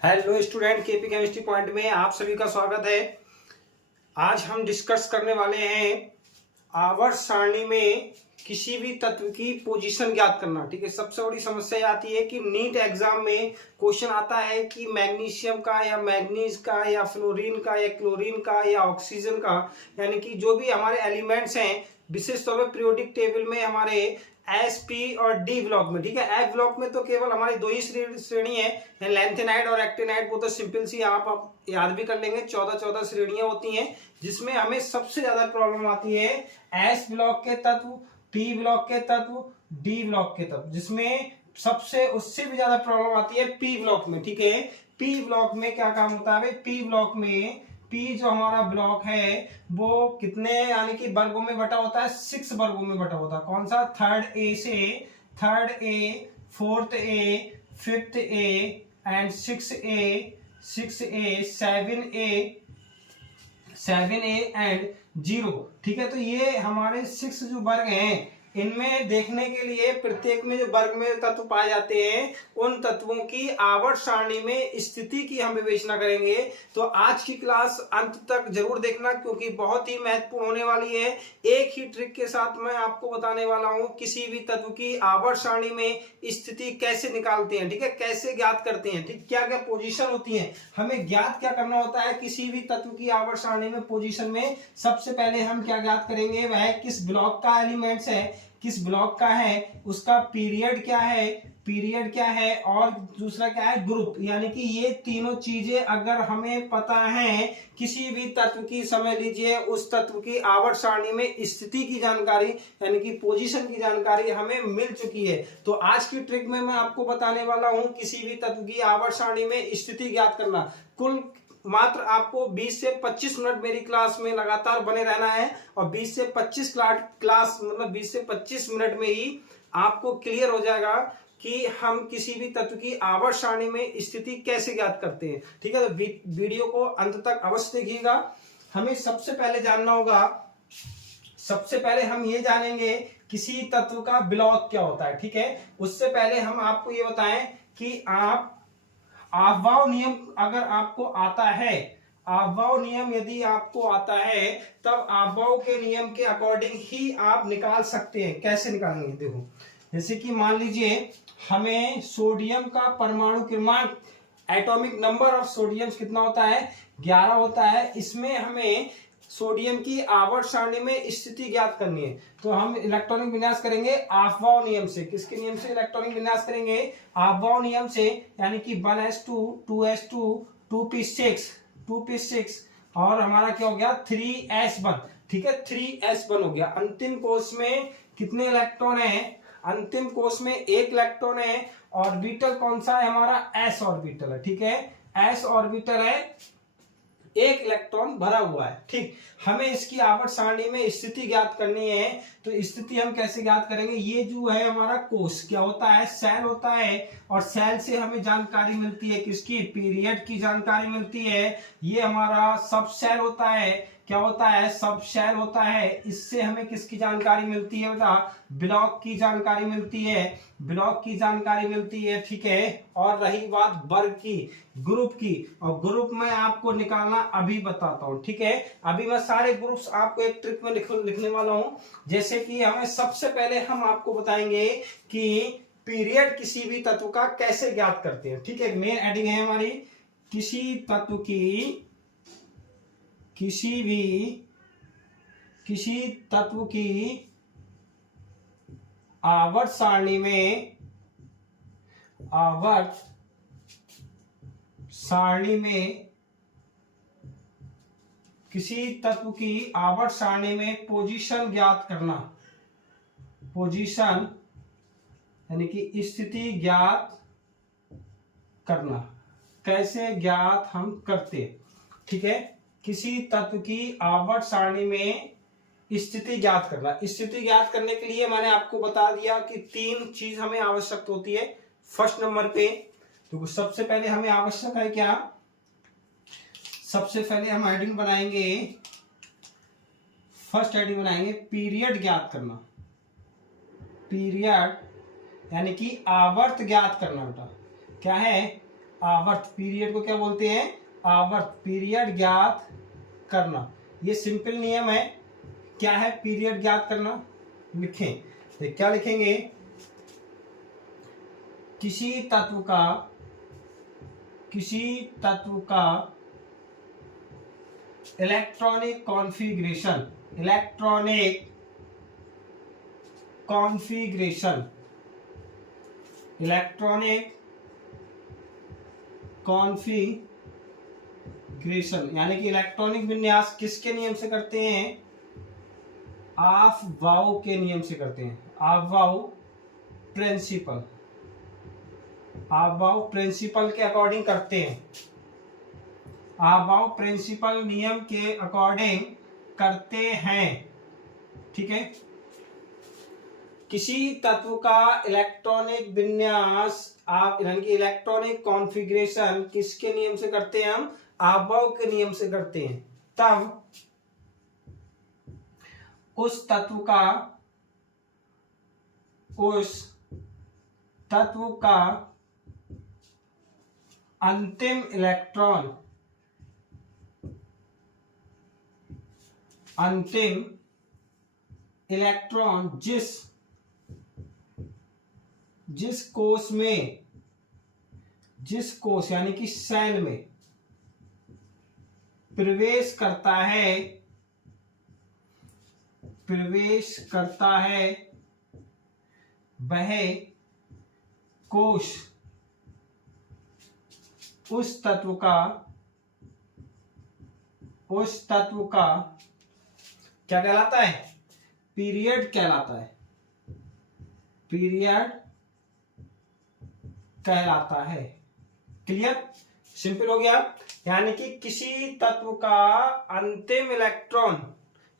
Hello student, KP chemistry point में आप सभी का स्वागत है। आज हम डिस्कस करने वाले हैं आवर्त सारणी में किसी भी तत्व की पोजीशन ज्ञात करना। ठीक है, सबसे बड़ी समस्या आती है कि नीट एग्जाम में क्वेश्चन आता है कि मैग्नीशियम का या मैग्नीज का या फ्लोरीन का या क्लोरीन का या ऑक्सीजन का, यानी कि जो भी हमारे एलिमेंट्स हैं विशेष तौर पर पीरियोडिक टेबल में हमारे एस पी और डी ब्लॉक में। ठीक है, एफ ब्लॉक में तो केवल हमारी दो ही श्रेणी है, लैंथेनाइड और एक्टिनाइड। वो तो सिंपल सी आप याद भी कर लेंगे, 14 श्रेणियां होती हैं, जिसमें हमें सबसे ज्यादा प्रॉब्लम आती है एस ब्लॉक के तत्व, पी ब्लॉक के तत्व, डी ब्लॉक के तत्व, जिसमें सबसे उससे भी ज्यादा प्रॉब्लम आती है पी ब्लॉक में। ठीक है, पी ब्लॉक में क्या काम होता है? पी ब्लॉक में पी जो हमारा ब्लॉक है वो कितने यानी कि वर्गों में बटा होता है? 6 वर्गों में बटा होता है। कौन सा? थर्ड ए से third A, fourth A, fifth A and 6A, 7A and 0। ठीक है, तो ये हमारे 6 जो वर्ग हैं, इनमें देखने के लिए प्रत्येक में जो वर्ग में तत्व पाए जाते हैं उन तत्वों की आवर्त सारणी में स्थिति की हम विवेचना करेंगे। तो आज की क्लास अंत तक जरूर देखना, क्योंकि बहुत ही महत्वपूर्ण होने वाली है। एक ही ट्रिक के साथ मैं आपको बताने वाला हूं किसी भी तत्व की आवर्त सारणी में स्थिति कैसे निकालते हैं। ठीक है, कैसे ज्ञात करते हैं, ठीक, क्या क्या पोजीशन होती है, हमें ज्ञात क्या करना होता है किसी भी तत्व की आवर्त सारणी में पोजीशन में। सबसे पहले हम क्या ज्ञात करेंगे? वह किस ब्लॉक का एलिमेंट्स है, किस ब्लॉक का है, उसका पीरियड क्या है, और दूसरा क्या है? ग्रुप। यानी कि ये तीनों चीजें अगर हमें पता है किसी भी तत्व की, समझ लीजिए उस तत्व की आवर्त सारणी में स्थिति की जानकारी यानी कि पोजीशन की जानकारी हमें मिल चुकी है। तो आज की ट्रिक में मैं आपको बताने वाला हूं किसी भी तत्व की आवर्त सारणी में स्थिति ज्ञात करना। कुल मात्र आपको 20 से 25 मिनट मेरी क्लास में लगातार बने रहना है, और 20 से 25 क्लास मतलब 20 से 25 मिनट में ही आपको क्लियर हो जाएगा कि हम किसी भी तत्व की आवर्त सारणी में स्थिति कैसे ज्ञात करते हैं। ठीक है, तो वीडियो को अंत तक अवश्य देखिएगा। हमें सबसे पहले जानना होगा, सबसे पहले हम ये जानेंगे किसी तत्व का ब्लॉक क्या होता है। ठीक है, उससे पहले हम आपको ये बताएं कि आप आव्हाव नियम अगर आपको आता है, आव्हाव नियम यदि आपको आता है, तब आव्हाव के नियम के अकॉर्डिंग ही आप निकाल सकते हैं। कैसे निकालेंगे? देखो, जैसे कि मान लीजिए हमें सोडियम का परमाणु क्रमांक, एटॉमिक नंबर ऑफ सोडियम कितना होता है? 11 होता है। इसमें हमें सोडियम की आवर्त सारणी में स्थिति ज्ञात करनी है, तो हम इलेक्ट्रॉनिक विन्यास करेंगे आव्हाव नियम से। किसके नियम से इलेक्ट्रॉनिक विन्यास करेंगे? आव्हाव नियम से, यानी कि 1s2 2s2 2p6 2p6 और हमारा क्या हो गया? 3s1। ठीक है, 3s1 हो गया। अंतिम कोष में कितने इलेक्ट्रॉन है? अंतिम कोष में 1 इलेक्ट्रॉन है। ऑर्बिटल कौन सा है हमारा? s ऑर्बिटल है। ठीक है, s ऑर्बिटल है, 1 इलेक्ट्रॉन भरा हुआ है। ठीक, हमें इसकी आवर्त सारणी में स्थिति ज्ञात करनी है। तो स्थिति हम कैसे ज्ञात करेंगे? ये जो है हमारा कोष क्या होता है? सेल होता है, और सेल से हमें जानकारी मिलती है किसकी? पीरियड की जानकारी मिलती है। ये हमारा सब सेल होता है। क्या होता है? सब सेल होता है। इससे हमें किसकी जानकारी मिलती है बेटा? ब्लॉक की जानकारी मिलती है, ब्लॉक की जानकारी मिलती है। ठीक है, और रही बात वर्ग की, ग्रुप की, और ग्रुप में आपको निकालना अभी बताता हूं। ठीक है, अभी मैं सारे ग्रुप्स आपको एक ट्रिक में लिखने वाला हूं। जैसे कि हमें सबसे पहले हम आपको बताएंगे कि पीरियड किसी भी तत्व का कैसे ज्ञात करते हैं। ठीक है, मेन हेडिंग है हमारी किसी तत्व की, किसी तत्व की आवर्त सारणी में, आवर्त सारणी में किसी तत्व की आवर्त सारणी में पोजीशन ज्ञात करना। पोजीशन यानी कि स्थिति ज्ञात करना। कैसे ज्ञात हम करते? ठीक है, किसी तत्व की आवर्त सारणी में स्थिति ज्ञात करना। स्थिति ज्ञात करने के लिए मैंने आपको बता दिया कि 3 चीज हमें आवश्यक होती है। फर्स्ट नंबर पे तो सबसे पहले हमें आवश्यक है क्या? सबसे पहले हम हेडिंग बनाएंगे, फर्स्ट हेडिंग बनाएंगे पीरियड ज्ञात करना। पीरियड यानी कि आवर्त ज्ञात करना बेटा। क्या है? आवर्त, पीरियड को क्या बोलते हैं, आवर्त, पीरियड ज्ञात करना। ये सिंपल नियम है। क्या है पीरियड ज्ञात करना, लिखें तो क्या लिखेंगे, किसी तत्व का electronic configuration, electronic configuration, electronic configuration यानी कि इलेक्ट्रॉनिक विन्यास किसके नियम से करते हैं, अफबाउ के नियम से करते हैं, अफबाउ प्रिंसिपल, अफबाउ प्रिंसिपल के अकॉर्डिंग करते हैं, अफबाउ प्रिंसिपल नियम के अकॉर्डिंग करते हैं। ठीक है, किसी तत्व का इलेक्ट्रॉनिक विन्यास आप यानी कि इलेक्ट्रॉनिक कॉन्फ़िगरेशन किसके नियम से करते हैं, हम अफबाउ के नियम से करते हैं। तब उस तत्व का अंतिम इलेक्ट्रॉन जिस कोश यानी कि सेल में प्रवेश करता है वह कोश उस तत्व का क्या कहलाता है, पीरियड कहलाता है, पीरियड कहलाता है। क्लियर, सिंपल हो गया। यानी कि किसी तत्व का अंतिम इलेक्ट्रॉन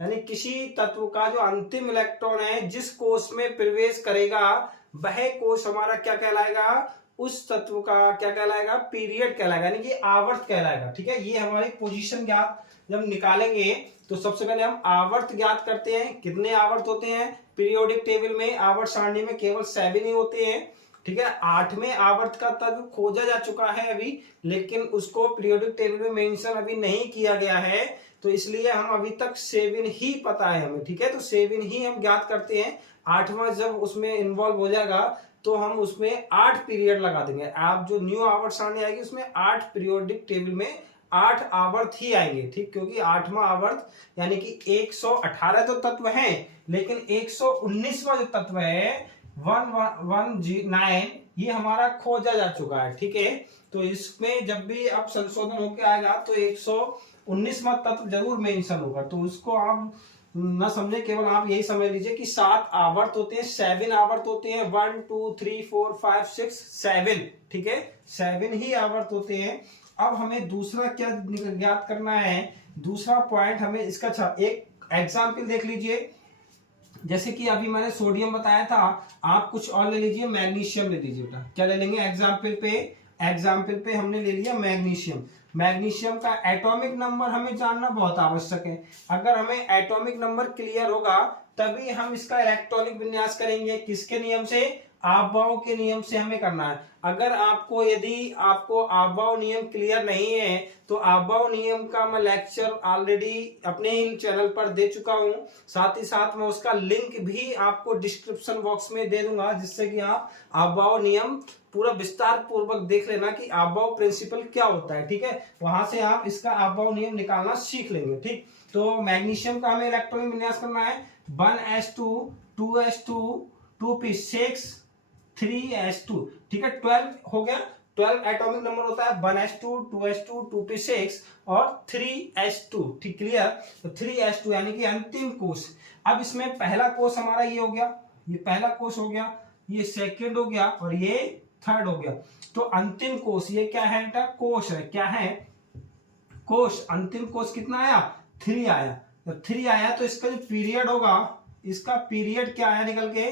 यानी किसी तत्व का जो अंतिम इलेक्ट्रॉन है जिस कोश में प्रवेश करेगा वह कोश हमारा क्या कहलाएगा, उस तत्व का क्या कहलाएगा, पीरियड कहलाएगा यानी कि आवर्त कहलाएगा। ठीक है, ये हमारी पोजीशन ज्ञात जब निकालेंगे तो सबसे पहले हम आवर्त ज्ञात करते हैं। कितने आवर्त होते हैं, पीरियोडिक टेबल में आवर्त सारणी में केवल 7 ही होते हैं। ठीक है, 8वें आवर्त का तत्व खोजा जा चुका है अभी, लेकिन उसको पीरियोडिक टेबल में मेंशन अभी नहीं किया गया है, तो इसलिए हम अभी तक 7 ही पता है हमें। ठीक है, तो 7 ही हम ज्ञात करते हैं। 8वां जब उसमें इन्वॉल्व हो जाएगा तो हम उसमें 8 पीरियड लगा देंगे। आप जो न्यू आवर्त सारणी आएगी उसमें 8 पीरियोडिक टेबल में 8 आवर्त ही आएंगे। ठीक, क्योंकि 8वां आवर्त यानी कि 118 तो तत्व हैं, लेकिन 119वां जो तत्व है 1119 ये हमारा खोजा जा चुका है। ठीक है, तो इसमें जब भी अब संशोधन होकर आएगा तो 119वां तत्व जरूर मेंशन होगा, तो उसको आप न समझे, केवल आप यही समझ लीजिए कि 7 आवर्त होते हैं, 7 आवर्त होते हैं, 1 2 3 4 5 6 7। ठीक है, 7 ही आवर्त होते हैं। अब हमें दूसरा क्या ज्ञात करना है, दूसरा पॉइंट हमें इसका एक एग्जाम्पल देख लीजिए। जैसे कि अभी मैंने सोडियम बताया था, आप कुछ और ले लीजिए, मैग्नीशियम ले लीजिए बेटा। क्या ले लेंगे, एग्जाम्पल पे हमने ले लिया मैग्नीशियम। मैग्नीशियम का एटॉमिक नंबर हमें जानना बहुत आवश्यक है। अगर हमें एटॉमिक नंबर क्लियर होगा तभी हम इसका इलेक्ट्रॉनिक विन्यास करेंगे। किसके नियम से, अफबाउ के नियम से हमें करना है। अगर यदि आपको अफबाउ नियम क्लियर नहीं है तो अफबाउ नियम का मैं लेक्चर ऑलरेडी अपने ही चैनल पर दे चुका हूं, साथ ही साथ मैं उसका लिंक भी आपको डिस्क्रिप्शन बॉक्स में दे दूंगा, जिससे कि आप अफबाउ नियम पूरा विस्तार पूर्वक देख लेना कि अफबाउ प्रिंसिपल क्या होता है। ठीक है, वहां से आप इसका अफबाउ नियम निकालना सीख लेंगे। ठीक, तो मैग्नीशियम का हमें इलेक्ट्रॉनिक विन्यास करना है 1s2 2s2 2p6 3s2। ठीक है, 12 हो गया। 12 एटॉमिक नंबर होता है, 1s2 2s2 2p6 और 3s2। ठीक, क्लियर। तो 3s2 यानी कि अंतिम कोश। अब इसमें पहला कोश हमारा ये हो गया, ये पहला कोश हो गया, ये सेकंड हो गया और ये थर्ड हो गया। तो अंतिम कोश ये क्या है बेटा, कोश है। क्या है, कोश। अंतिम कोश कितना आया, 3 आया। जब 3 आया तो इसका जो पीरियड होगा, इसका पीरियड क्या आया निकल के,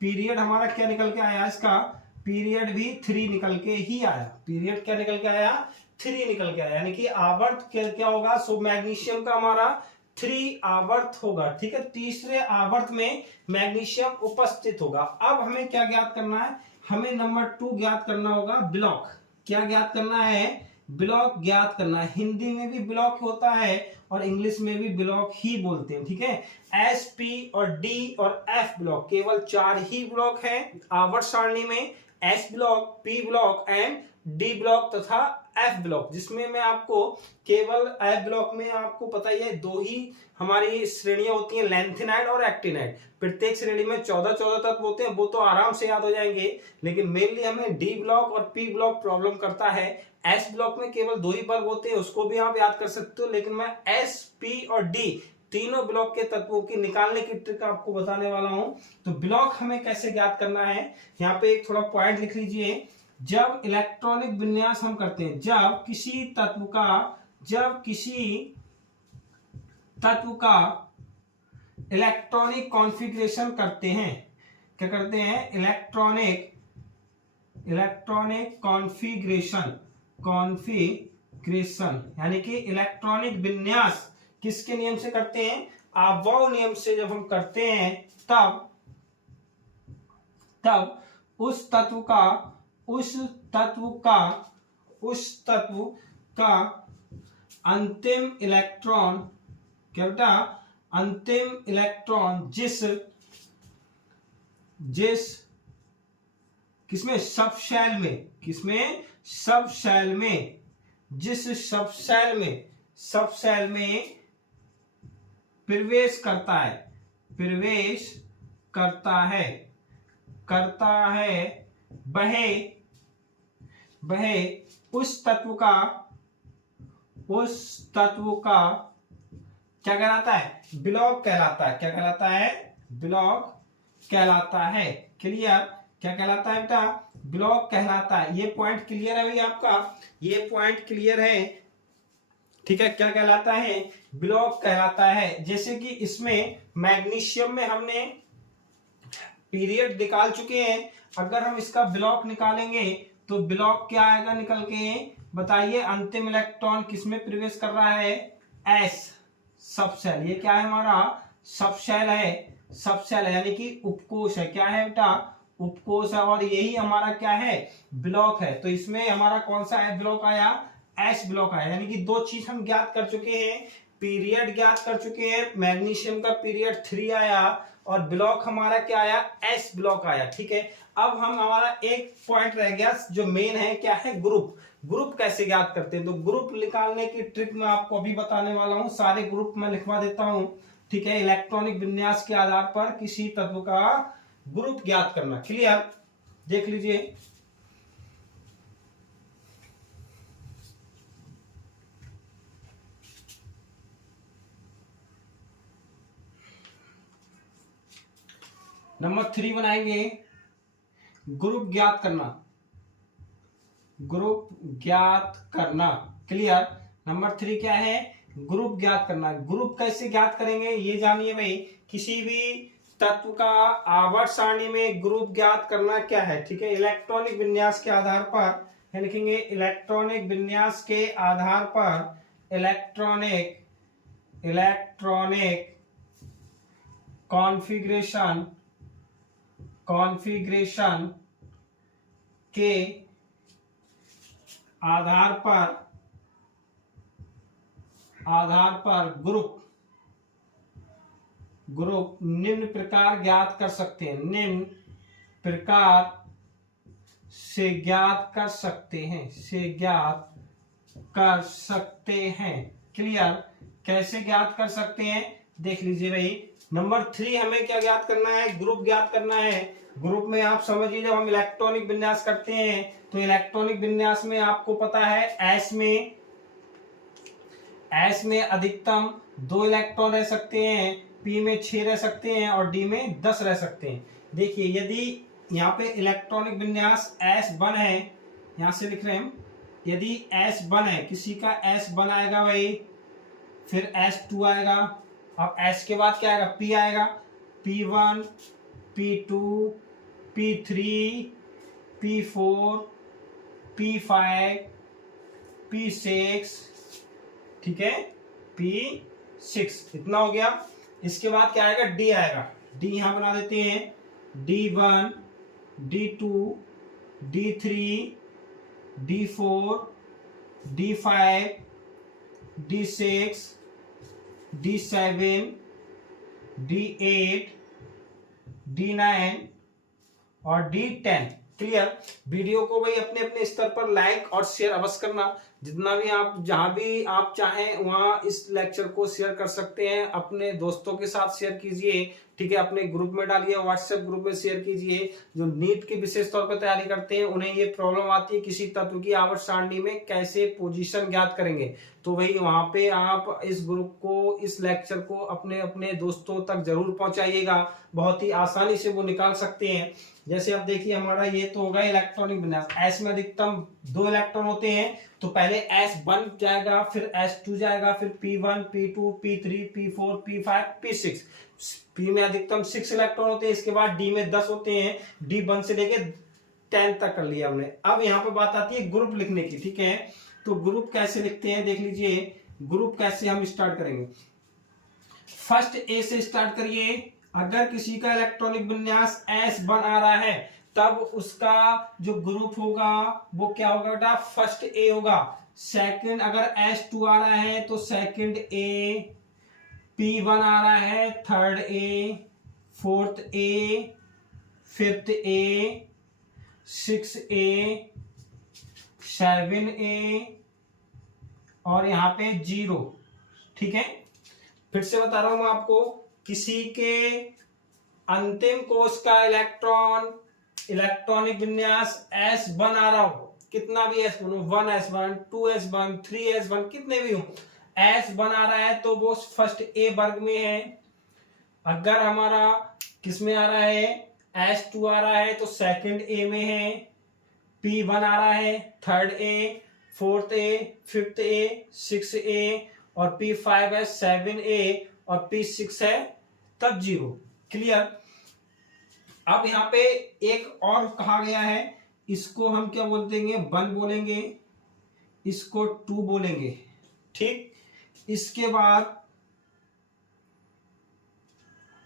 पीरियड हमारा क्या निकल के आया, इसका पीरियड भी 3 निकल के ही आया। पीरियड क्या निकल के आया, 3 निकल के आया। यानी कि आवर्त क्या होगा, सो मैग्नीशियम का हमारा 3 आवर्त होगा। ठीक है, तीसरे आवर्त में मैग्नीशियम उपस्थित होगा। अब हमें क्या ज्ञात करना है, हमें नंबर 2 ज्ञात करना होगा, ब्लॉक। क्या ज्ञात करना है, ब्लॉक ज्ञात करना है। हिंदी में भी ब्लॉक होता है और इंग्लिश में भी ब्लॉक ही बोलते हैं, ठीक है। एस, पी और डी और एफ ब्लॉक, केवल 4 ही ब्लॉक है आवर्त सारणी में, S block, P block and D block तथा एफ ब्लॉक, जिसमें मैं आपको केवल एफ ब्लॉक में आपको पता ही है 2 ही हमारी श्रेणियां होती हैं, लेंथेनाइड और एक्टिनाइड। प्रत्येक श्रेणी में 14 तत्व होते हैं, वो तो आराम से याद हो जाएंगे, लेकिन मेनली हमें डी ब्लॉक और पी ब्लॉक प्रॉब्लम करता है। एस ब्लॉक में केवल 2 ही वर्ग होते हैं, उसको भी आप याद कर सकते हो, लेकिन मैं एस, पी और डी तीनों ब्लॉक के तत्वों की निकालने की ट्रिक आपको बताने वाला हूं। तो ब्लॉक हमें कैसे ज्ञात करना है, यहाँ पे एक थोड़ा पॉइंट लिख लीजिए। जब इलेक्ट्रॉनिक विन्यास हम करते हैं, जब किसी तत्व का इलेक्ट्रॉनिक कॉन्फ़िगरेशन करते हैं, क्या करते हैं, इलेक्ट्रॉनिक कॉन्फ़िगरेशन यानी कि इलेक्ट्रॉनिक विन्यास किसके नियम से करते हैं, अबॉव नियम से जब हम करते हैं, तब उस तत्व का अंतिम इलेक्ट्रॉन, क्या बेटा, अंतिम इलेक्ट्रॉन जिस किसमें, सब शेल में प्रवेश करता है वह उस तत्व का क्या कहलाता है, ब्लॉक कहलाता है। क्या कहलाता है, ब्लॉक कहलाता है। क्लियर, क्या कहलाता है बेटा, ब्लॉक कहलाता है। ये पॉइंट क्लियर है भैया आपका, ये पॉइंट क्लियर है, ठीक है। क्या कहलाता है, ब्लॉक कहलाता है। जैसे कि इसमें मैग्नीशियम में हमने पीरियड निकाल चुके हैं, अगर हम इसका ब्लॉक निकालेंगे तो ब्लॉक क्या आएगा निकल के, बताइए। अंतिम इलेक्ट्रॉन किसमें प्रवेश कर रहा है, एस, सब शेल। ये क्या है, हमारा सब शेल है, यानी कि उपकोष है। क्या है बेटा, उपकोष है, और यही हमारा क्या है, ब्लॉक है। तो इसमें हमारा कौन सा है ब्लॉक आया, एस ब्लॉक आया। यानी कि 2 चीज हम ज्ञात कर चुके हैं, पीरियड ज्ञात कर चुके हैं, मैग्नीशियम का पीरियड 3 आया और ब्लॉक हमारा क्या आया, एस ब्लॉक आया, ठीक है। अब हमारा एक पॉइंट रह गया जो मेन है, क्या है, ग्रुप कैसे ज्ञात करते हैं। तो ग्रुप निकालने की ट्रिक मैं आपको अभी बताने वाला हूं, सारे ग्रुप मैं लिखवा देता हूं, ठीक है। इलेक्ट्रॉनिक विन्यास के आधार पर किसी तत्व का ग्रुप ज्ञात करना। क्लियर, देख लीजिए। नंबर 3 बनाएंगे, ग्रुप ज्ञात करना। क्लियर, नंबर 3 क्या है, ग्रुप ज्ञात करना। ग्रुप कैसे ज्ञात करेंगे ये जानिए भाई। किसी भी तत्व का आवर्त सारणी में ग्रुप ज्ञात करना क्या है, ठीक है। इलेक्ट्रॉनिक विन्यास के आधार पर लिखेंगे, इलेक्ट्रॉनिक विन्यास के आधार पर इलेक्ट्रॉनिक कॉन्फ़िगरेशन के आधार पर ग्रुप निम्न प्रकार ज्ञात कर सकते हैं, निम्न प्रकार से ज्ञात कर सकते हैं। क्लियर, कैसे ज्ञात कर सकते हैं देख लीजिए भाई। नंबर 3 हमें क्या ज्ञात करना है, ग्रुप ज्ञात करना है। ग्रुप में आप समझिए, जब हम इलेक्ट्रॉनिक विन्यास करते हैं तो इलेक्ट्रॉनिक विन्यास में आपको पता है, एस में अधिकतम 2 इलेक्ट्रॉन रह सकते हैं, पी में 6 रह सकते हैं और डी में 10 रह सकते हैं। देखिए, यदि यहाँ पे इलेक्ट्रॉनिक विन्यास S1 है, यहां से लिख रहे हैं हम, यदि S1 है, किसी का S1 आएगा भाई, फिर S2 आएगा, अब S के बाद क्या आएगा, P आएगा, P1, P2, P3, P4, P5, P6, ठीक है, P6, इतना हो गया। इसके बाद क्या आएगा, D आएगा। D यहां बना देते हैं, D1, D2, D3, D4, D5, D6, D7, D8, D9 और D10। क्लियर। वीडियो को भाई अपने अपने स्तर पर लाइक और शेयर अवश्य करना। जितना भी आप जहां भी आप चाहें वहां इस लेक्चर को शेयर कर सकते हैं। अपने दोस्तों के साथ शेयर कीजिए, ठीक है, अपने ग्रुप में डालिए, व्हाट्सएप ग्रुप में शेयर कीजिए। जो नीट की विशेष तौर पर तैयारी करते हैं उन्हें ये प्रॉब्लम आती है किसी तत्व की आवर्त सारणी में कैसे पोजीशन ज्ञात करेंगे, तो भाई वहां पे आप इस ग्रुप को, इस लेक्चर को अपने अपने दोस्तों तक जरूर पहुंचाइएगा। बहुत ही आसानी से वो निकाल सकते हैं। जैसे आप देखिए हमारा ये तो होगा इलेक्ट्रॉनिक विन्यास। एस में अधिकतम 2 इलेक्ट्रॉन होते हैं, तो पहले S1 जाएगा, फिर S2 जाएगा, फिर P1, P2, P3, P4, P5, P6। P में अधिकतम 6 इलेक्ट्रॉन होते हैं, इसके बाद D में 10 होते हैं। D1 से लेके 10 तक कर लिया हमने। अब यहाँ पे बात आती है ग्रुप लिखने की, ठीक है। तो ग्रुप कैसे लिखते हैं देख लीजिए। ग्रुप कैसे हम स्टार्ट करेंगे, फर्स्ट ए से स्टार्ट करिए। अगर किसी का इलेक्ट्रॉनिक विन्यास S1 आ रहा है तब उसका जो ग्रुप होगा वो क्या होगा बेटा, फर्स्ट ए होगा। सेकंड अगर S2 आ रहा है तो सेकंड ए, P1 आ रहा है third A, fourth A, fifth A, 6A, 7A और यहाँ पे 0, ठीक है। फिर से बता रहा हूं मैं आपको, किसी के अंतिम कोश का इलेक्ट्रॉनिक विन्यास S1 आ रहा हो, कितना भी S1 हो, 1S1, 2S1, 3S1, कितने भी हो, S1 आ रहा है तो वो फर्स्ट ए वर्ग में है। अगर हमारा किसमें आ रहा है, S2 आ रहा है तो सेकंड ए में है। P1 आ रहा है third A, fourth A, fifth A, 6A और P5 है 7A और P6 है तब 0। क्लियर। अब यहाँ पे एक और कहा गया है, इसको हम क्या बोल देंगे, 1 बोलेंगे, इसको 2 बोलेंगे, ठीक। इसके बाद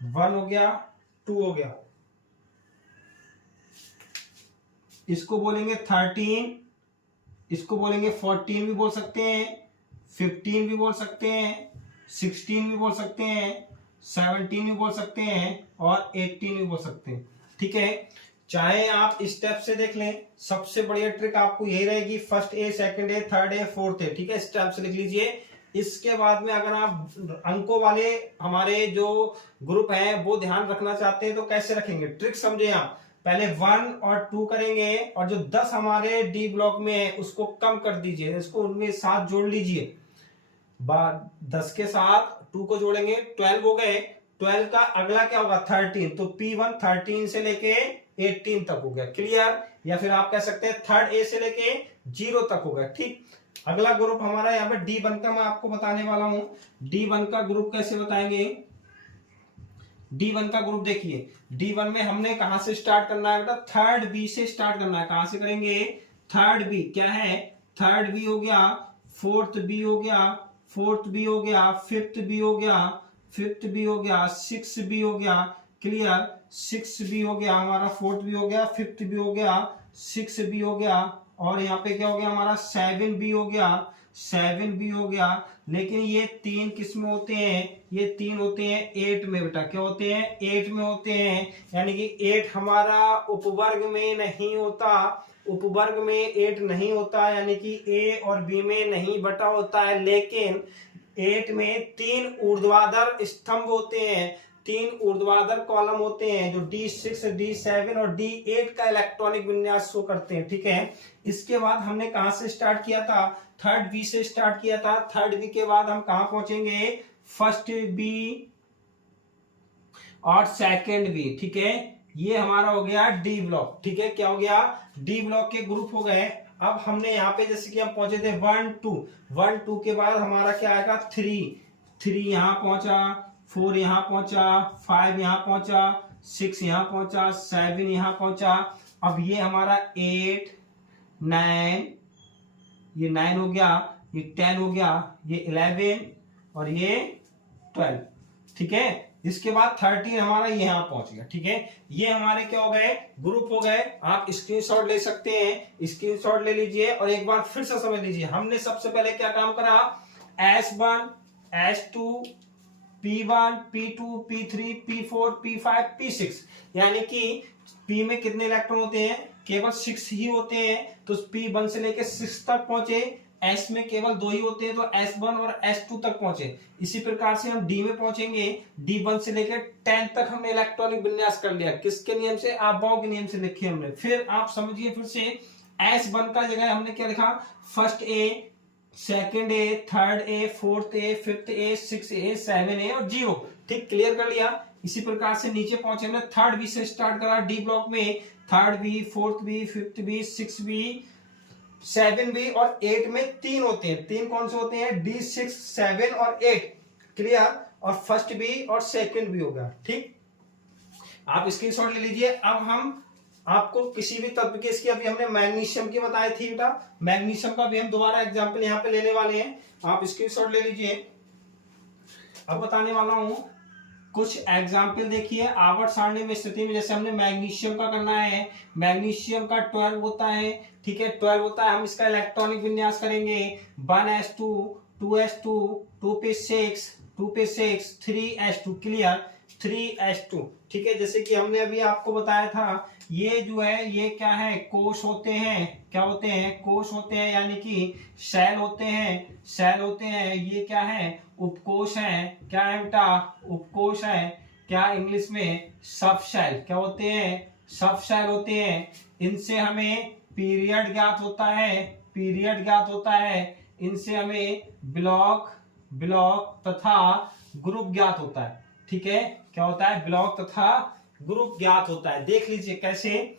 1 हो गया, 2 हो गया, इसको बोलेंगे 13, इसको बोलेंगे 14 भी बोल सकते हैं, 15 भी बोल सकते हैं, 16 भी बोल सकते हैं, 17 भी बोल सकते हैं और 18 भी बोल सकते हैं, ठीक है। चाहे आप स्टेप से देख लें, सबसे बढ़िया ट्रिक आपको यही रहेगी, first A, second A, third A, fourth A, ठीक है, स्टेप से लिख लीजिए। इसके बाद में अगर आप अंकों वाले हमारे जो ग्रुप हैं वो ध्यान रखना चाहते हैं तो कैसे रखेंगे, ट्रिक समझे आप। पहले 1 और 2 करेंगे और जो 10 हमारे डी ब्लॉक में है उसको कम कर दीजिए, इसको उनमें साथ जोड़ लीजिए। 10 के साथ 2 को जोड़ेंगे 12 हो गए। 12 का अगला क्या होगा, 13, तो P1 13 से लेके 18 तक हो गया। क्लियर। या फिर आप कह सकते हैं थर्ड ए से लेके 0 तक हो गया, ठीक। अगला ग्रुप हमारा यहाँ पे D1 का मैं आपको बताने वाला हूं। D1 का ग्रुप कैसे बताएंगे, D1 का ग्रुप देखिए, D1 में हमने कहां से स्टार्ट करना है बेटा, थर्ड बी से स्टार्ट करना है। कहां से करेंगे, थर्ड बी, क्या है, थर्ड बी हो गया, फोर्थ बी हो गया, फोर्थ बी हो गया, फिफ्थ बी हो गया, फिफ्थ बी हो गया, 6 बी हो गया। क्लियर। 6 बी हो गया हमारा, फोर्थ बी हो गया, फिफ्थ बी हो गया, 6 बी हो गया और यहाँ पे क्या हो गया हमारा, 7 बी हो गया, 7 बी हो गया। लेकिन ये 3 किस में होते हैं, ये 3 होते हैं 8 में बेटा, क्या होते हैं, 8 में होते हैं। यानी कि 8 हमारा उपवर्ग में नहीं होता, उपवर्ग में 8 नहीं होता, यानी कि ए और बी में नहीं बटा होता है। लेकिन 8 में 3 ऊर्ध्वाधर स्तंभ होते हैं, 3 ऊर्ध्वाधर कॉलम होते हैं जो D6, D7 और D8 का इलेक्ट्रॉनिक विन्यास शो करते हैं, ठीक है। इसके बाद हमने कहां से स्टार्ट किया था, थर्ड बी से स्टार्ट किया था। थर्ड बी के बाद हम कहां पहुंचेंगे, फर्स्ट बी और सेकंड बी, ठीक है। ये हमारा हो गया डी ब्लॉक, ठीक है। क्या हो गया, डी ब्लॉक के ग्रुप हो गए। अब हमने यहाँ पे जैसे कि हम पहुंचे थे 1 2 के बाद हमारा क्या आएगा, 3 यहाँ पहुंचा, 4 यहाँ पहुंचा, 5 यहाँ पहुंचा, 6 यहाँ पहुंचा, 7 यहाँ पहुंचा। अब ये हमारा 8 9, ये 9 हो गया, ये 10 हो गया, ये 11 और ये 12, ठीक है। इसके बाद 13 हमारा यहाँ पहुंच गया। ठीक है, ये हमारे क्या हो गए, ग्रुप हो गए। आप स्क्रीनशॉट ले सकते हैं, स्क्रीनशॉट ले लीजिए और एक बार फिर से समझ लीजिए। हमने सबसे पहले क्या काम करा, S1 S2 P1 P2 P3 P4 P5 P6, यानी कि P में कितने इलेक्ट्रॉन होते हैं, केवल 6 ही होते हैं, तो P1 से लेकर 6 तक पहुंचे। S में केवल 2 ही होते हैं, तो S1 और S2 तक पहुंचे। इसी प्रकार से हम D में पहुंचेंगे, D1 से लेकर 10 तक हमने इलेक्ट्रॉनिक विन्यास कर लिया। किसके नियम से, अबाव के नियम से लिखे हमने। फिर आप समझिए, फिर से S1 का जगह हमने क्या लिखा, first A, second A, third A, fourth A, fifth A, six A, 7 A और 0। ठीक, क्लियर कर लिया। इसी प्रकार से नीचे पहुंचे, हमने थर्ड बी से स्टार्ट करा। डी ब्लॉक में third B, fourth B, fifth B, 6 B, 7 B और 8 में 3 होते हैं। 3 कौन से होते हैं, D6, 7 और 8। क्लियर, और फर्स्ट बी और सेकंड बी होगा। ठीक, आप स्क्रीनशॉट ले लीजिए। अब हम आपको किसी भी तत्व के, इसकी अभी हमने मैग्नीशियम की बताई थी बेटा, मैग्नीशियम का भी हम दोबारा एग्जांपल यहाँ पे लेने वाले हैं। आप स्क्रीनशॉट ले लीजिए। अब बताने वाला हूं कुछ एग्जाम्पल। देखिए, आवर्त सारणी में स्थिति में जैसे हमने मैग्नीशियम का करना है, मैग्नीशियम का 12 होता है। ठीक है, 12 होता है। हम इसका इलेक्ट्रॉनिक विन्यास करेंगे, 1s2 2s2 2p6 2p6 3s2। Clear, 3s2। ठीक है, जैसे कि हमने अभी आपको बताया था, ये जो है ये क्या है, कोश होते हैं। क्या होते हैं, कोश होते हैं, यानी कि शैल होते हैं, शैल होते हैं। ये क्या है, उपकोश है। क्या है बेटा, उपकोश है। क्या इंग्लिश में, सब शैल। क्या होते हैं, सब शैल होते हैं। इनसे हमें पीरियड ज्ञात होता है, पीरियड ज्ञात होता है। इनसे हमें ब्लॉक ब्लॉक तथा ग्रुप ज्ञात होता है। ठीक है, क्या होता है, ब्लॉक तथा ग्रुप ज्ञात होता है। देख लीजिए कैसे,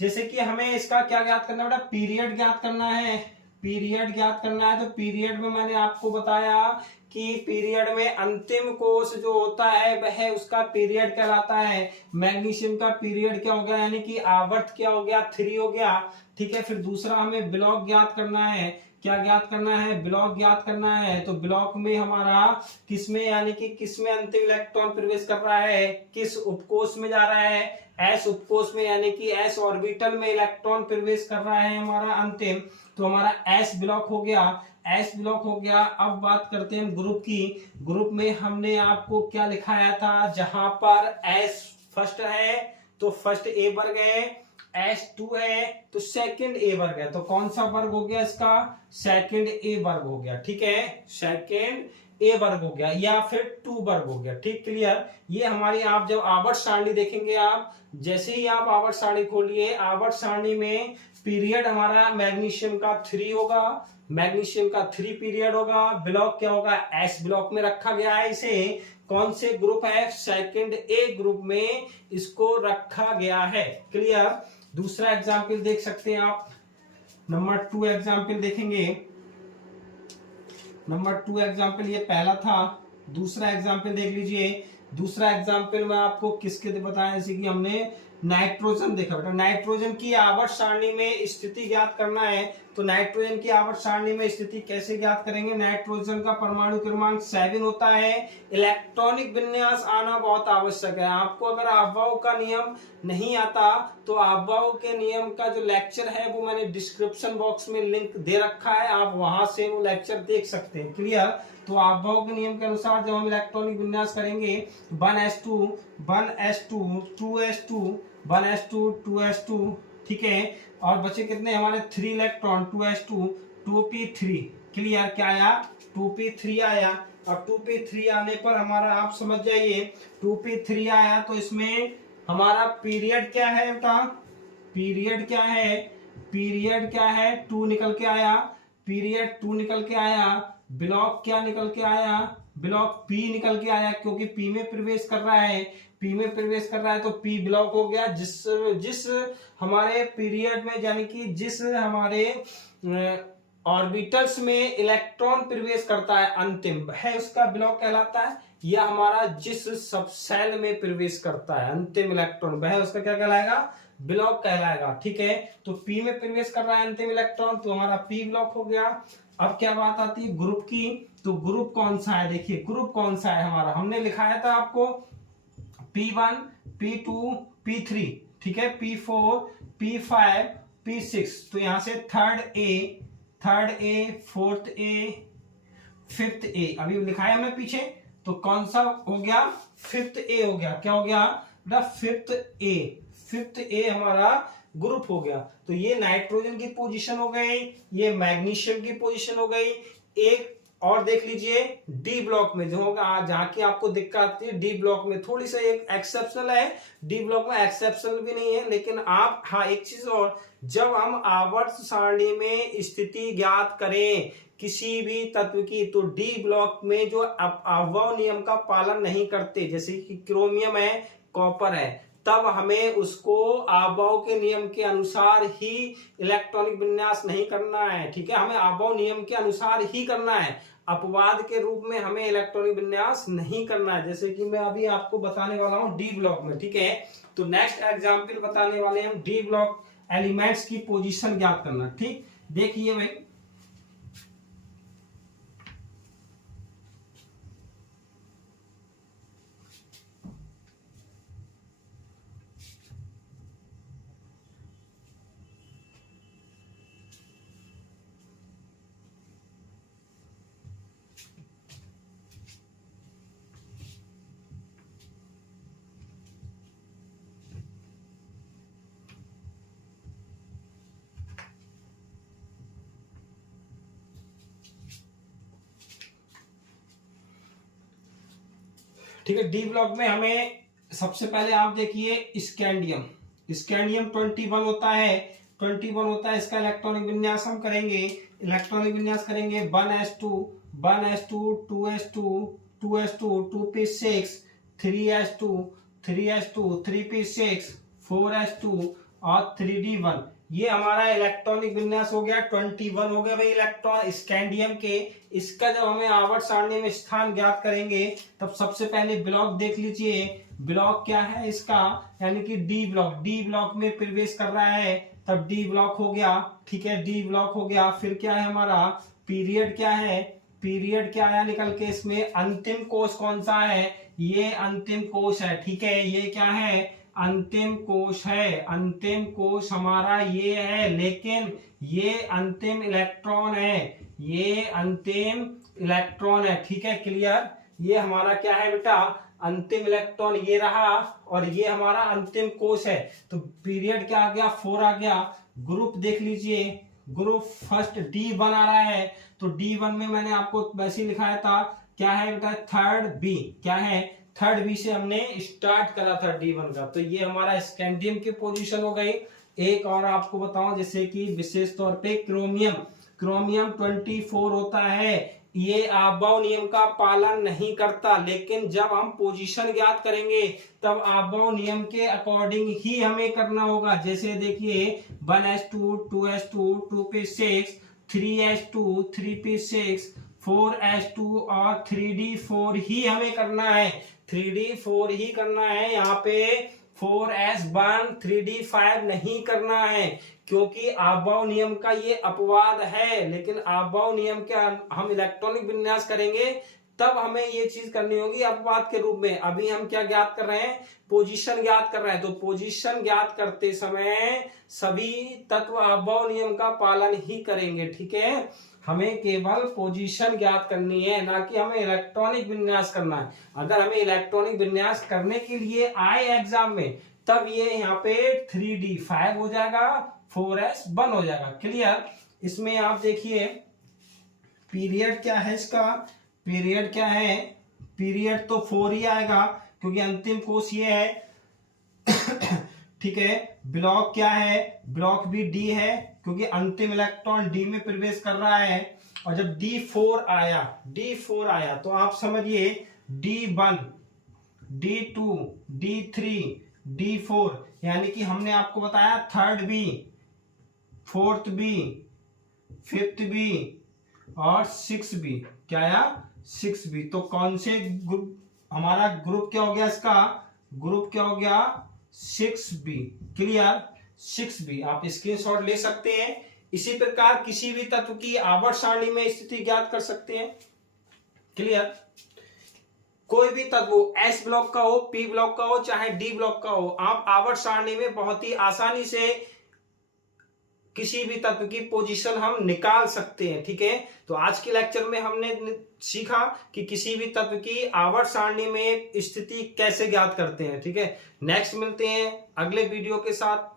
जैसे कि हमें इसका क्या ज्ञात करना है बेटा, पीरियड ज्ञात करना है। पीरियड ज्ञात करना है, तो पीरियड में मैंने आपको बताया कि पीरियड में अंतिम कोष जो होता है वह उसका पीरियड कहलाता है। मैग्नीशियम का पीरियड क्या हो गया, यानी कि आवर्त क्या हो गया, 3 हो गया। ठीक है, फिर दूसरा हमें ब्लॉक ज्ञात करना है। क्या ज्ञात करना है, ब्लॉक ज्ञात करना है। तो ब्लॉक में हमारा किसमें, यानी कि किसमें अंतिम इलेक्ट्रॉन प्रवेश कर रहा है, किस उपकोष में जा रहा है, एस उपकोष में, यानी कि एस ऑर्बिटल में इलेक्ट्रॉन प्रवेश कर रहा है हमारा अंतिम। तो हमारा एस ब्लॉक हो गया, एस ब्लॉक हो गया। अब बात करते हैं ग्रुप की। ग्रुप में हमने आपको क्या लिखाया था, जहां पर एस फर्स्ट है तो फर्स्ट ए वर्ग है, S2 है तो सेकंड ए वर्ग है। तो कौन सा वर्ग हो गया इसका, सेकंड ए वर्ग हो गया। ठीक है, सेकंड ए वर्ग हो गया, या फिर 2 वर्ग हो गया। ठीक, क्लियर। ये हमारी, आप जब आवर्त सारणी देखेंगे, आप जैसे ही आप आवर्त सारणी खोलिए, आवर्त सारणी में पीरियड हमारा मैग्नीशियम का 3 होगा, मैग्नीशियम का 3 पीरियड होगा। ब्लॉक क्या होगा, एस ब्लॉक में रखा गया है। इसे कौन से ग्रुप है, सेकंड ए ग्रुप में इसको रखा गया है। क्लियर। दूसरा एग्जाम्पल देख सकते हैं आप, नंबर 2 एग्जाम्पल देखेंगे। नंबर 2 एग्जाम्पल ये पहला था, दूसरा एग्जाम्पल देख लीजिए। दूसरा एग्जाम्पल में आपको किसके बताया, जैसे कि हमने नाइट्रोजन देखा बेटा। नाइट्रोजन की आवर्त सारणी में स्थिति ज्ञात करना है, तो नाइट्रोजन की आवर्त सारणी में स्थिति कैसे ज्ञात करेंगे। नाइट्रोजन का परमाणु क्रमांक 7 होता है। इलेक्ट्रॉनिक विन्यास आना बहुत आवश्यक है। आपको अगर अभाव का नियम नहीं आता तो अभाव के नियम का जो लेक्चर है वो मैंने डिस्क्रिप्शन बॉक्स में लिंक दे रखा है, आप वहां से वो लेक्चर देख सकते हैं। क्लियर। तो अभाव के नियम के अनुसार जब हम इलेक्ट्रॉनिक विन्यास करेंगे, 1s2 1s2 2s2 1s2 2s2। ठीक है, और बचे कितने हमारे 3 इलेक्ट्रॉन, 2s2 2p3। क्लियर, क्या आया, 2p3 आया। अब 2p3 आने पर हमारा, आप समझ जाइए, 2p3 आया तो इसमें हमारा पीरियड क्या है बेटा, पीरियड क्या है, पीरियड क्या है, 2 निकल के आया, पीरियड 2 निकल के आया। ब्लॉक क्या निकल के आया, ब्लॉक P निकल के आया, क्योंकि P में प्रवेश कर रहा है, P में प्रवेश कर रहा है तो P ब्लॉक हो गया। जिस हमारे पीरियड में, यानी कि जिस हमारे ऑर्बिटल्स में इलेक्ट्रॉन प्रवेश करता है अंतिम, है उसका ब्लॉक कहलाता है। या हमारा जिस सब सेल में प्रवेश करता है अंतिम इलेक्ट्रॉन, वह उसका क्या कहलाएगा, ब्लॉक कहलाएगा। ठीक है, तो P में प्रवेश कर रहा है अंतिम इलेक्ट्रॉन, तो हमारा P ब्लॉक हो गया। अब क्या बात आती है ग्रुप की, तो ग्रुप कौन सा है, देखिए ग्रुप कौन सा है हमारा, हमने लिखाया था आपको P1, P2, P3, ठीक है, P4, P5, P6। तो यहां से third A, fourth A, fifth A अभी लिखा है हमने पीछे, तो कौन सा हो गया, फिफ्थ ए हो गया। क्या हो गया बेटा, फिफ्थ ए हमारा ग्रुप हो गया। तो ये नाइट्रोजन की पोजीशन हो गई, ये मैग्नीशियम की पोजीशन हो गई। एक और देख लीजिए डी ब्लॉक में जो होगा, जहां की आपको दिक्कत आती है डी ब्लॉक में, थोड़ी सा एक एक्सेप्शनल है, डी ब्लॉक में एक्सेप्शनल भी नहीं है, लेकिन आप, हाँ एक चीज और, जब हम आवर्त सारणी में स्थिति ज्ञात करें किसी भी तत्व की, तो डी ब्लॉक में जो अवयव नियम का पालन नहीं करते, जैसे कि क्रोमियम है, कॉपर है, तब हमें उसको आबॉव के नियम के अनुसार ही इलेक्ट्रॉनिक विन्यास नहीं करना है, ठीक है, हमें आबॉव नियम के अनुसार ही करना है, अपवाद के रूप में हमें इलेक्ट्रॉनिक विन्यास नहीं करना है, जैसे कि मैं अभी आपको बताने वाला हूं डी ब्लॉक में, ठीक है। तो नेक्स्ट एग्जांपल बताने वाले हम डी ब्लॉक एलिमेंट्स की पोजीशन ज्ञात करना, ठीक। देखिए भाई, ठीक है, डी ब्लॉक में हमें सबसे पहले आप देखिए स्कैंडियम 21 होता है, 21 होता है, इसका इलेक्ट्रॉनिक विन्यास हम करेंगे, इलेक्ट्रॉनिक विन्यास करेंगे 1s2 2s2 2s2 2p6 3s2 3p6 4s2 और 3d1। ये हमारा इलेक्ट्रॉनिक विन्यास हो गया, 21 हो गया भाई इलेक्ट्रॉन स्कैंडियम के। इसका जब हमें आवर्त सारणी में स्थान ज्ञात करेंगे, तब सबसे पहले ब्लॉक देख लीजिए, ब्लॉक क्या है इसका, यानी कि डी ब्लॉक में प्रवेश कर रहा है, तब डी ब्लॉक हो गया, ठीक है, डी ब्लॉक हो गया। फिर क्या है हमारा पीरियड, क्या है पीरियड, क्या आया निकल के इसमें, अंतिम कोष कौन सा है, ये अंतिम कोष है, ठीक है, ये क्या है अंतिम कोष है, अंतिम कोष हमारा ये है, लेकिन ये अंतिम इलेक्ट्रॉन है, ये अंतिम इलेक्ट्रॉन है, ठीक है, क्लियर। ये हमारा क्या है बेटा, अंतिम इलेक्ट्रॉन ये रहा, और ये हमारा अंतिम कोष है। तो पीरियड क्या आ गया, 4 आ गया। ग्रुप देख लीजिए, ग्रुप फर्स्ट D1 आ रहा है, तो D1 में मैंने आपको वैसे ही लिखाया था, क्या है बेटा थर्ड बी, क्या है थर्ड बी से हमने स्टार्ट करा था D1 का। तो ये हमारा स्कैंडियम की पोजीशन हो गई। एक और आपको बताऊं, जैसे कि विशेष तौर पे क्रोमियम 24 होता है, ये आबॉव नियम का पालन नहीं करता, लेकिन जब हम पोजीशन ज्ञात करेंगे तब आबॉव नियम के अकॉर्डिंग ही हमें करना होगा। जैसे देखिए 1s2 2s2 2p6 3s2 3p6 4s2 और 3d4 ही हमें करना है, 3d4 ही करना है। यहाँ पे 4s1 3d5 नहीं करना है, क्योंकि आबॉव नियम का ये अपवाद है। लेकिन आबॉव नियम का हम इलेक्ट्रॉनिक विन्यास करेंगे तब हमें ये चीज करनी होगी अपवाद के रूप में। अभी हम क्या ज्ञात कर रहे हैं, पोजीशन ज्ञात कर रहे हैं। तो पोजीशन ज्ञात करते समय सभी तत्व आबॉव नियम का पालन ही करेंगे, ठीक है। हमें केवल पोजीशन ज्ञात करनी है, ना कि हमें इलेक्ट्रॉनिक विन्यास करना है। अगर हमें इलेक्ट्रॉनिक विन्यास करने के लिए आए एग्जाम में, तब ये यहाँ पे 3d5 हो जाएगा, 4s1 हो जाएगा, क्लियर। इसमें आप देखिए पीरियड क्या है इसका, पीरियड क्या है, पीरियड तो 4 ही आएगा, क्योंकि अंतिम कोष ये है ठीक है। ब्लॉक क्या है, ब्लॉक भी D है, क्योंकि अंतिम इलेक्ट्रॉन D में प्रवेश कर रहा है। और जब D4 आया तो आप समझिए D1 D2 D3 D4, यानी कि हमने आपको बताया third B, fourth B, fifth B और 6 बी, क्या आया 6 बी। तो कौन से ग्रुप, हमारा ग्रुप क्या हो गया, इसका ग्रुप क्या हो गया 6b, क्लियर 6b। आप स्क्रीनशॉट ले सकते हैं। इसी प्रकार किसी भी तत्व की आवर्त सारणी में स्थिति ज्ञात कर सकते हैं, क्लियर। कोई भी तत्व एस ब्लॉक का हो, पी ब्लॉक का हो, चाहे डी ब्लॉक का हो, आप आवर्त सारणी में बहुत ही आसानी से किसी भी तत्व की पोजीशन हम निकाल सकते हैं। ठीक है, तो आज के लेक्चर में हमने सीखा कि किसी भी तत्व की आवर्त सारणी में स्थिति कैसे ज्ञात करते हैं। ठीक है, नेक्स्ट मिलते हैं अगले वीडियो के साथ।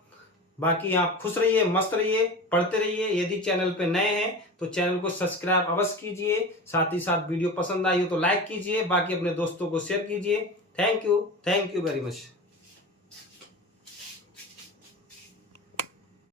बाकी आप खुश रहिए, मस्त रहिए, पढ़ते रहिए। यदि चैनल पे नए हैं तो चैनल को सब्सक्राइब अवश्य कीजिए, साथ ही साथ वीडियो पसंद आई हो तो लाइक कीजिए, बाकी अपने दोस्तों को शेयर कीजिए। Thank you very much.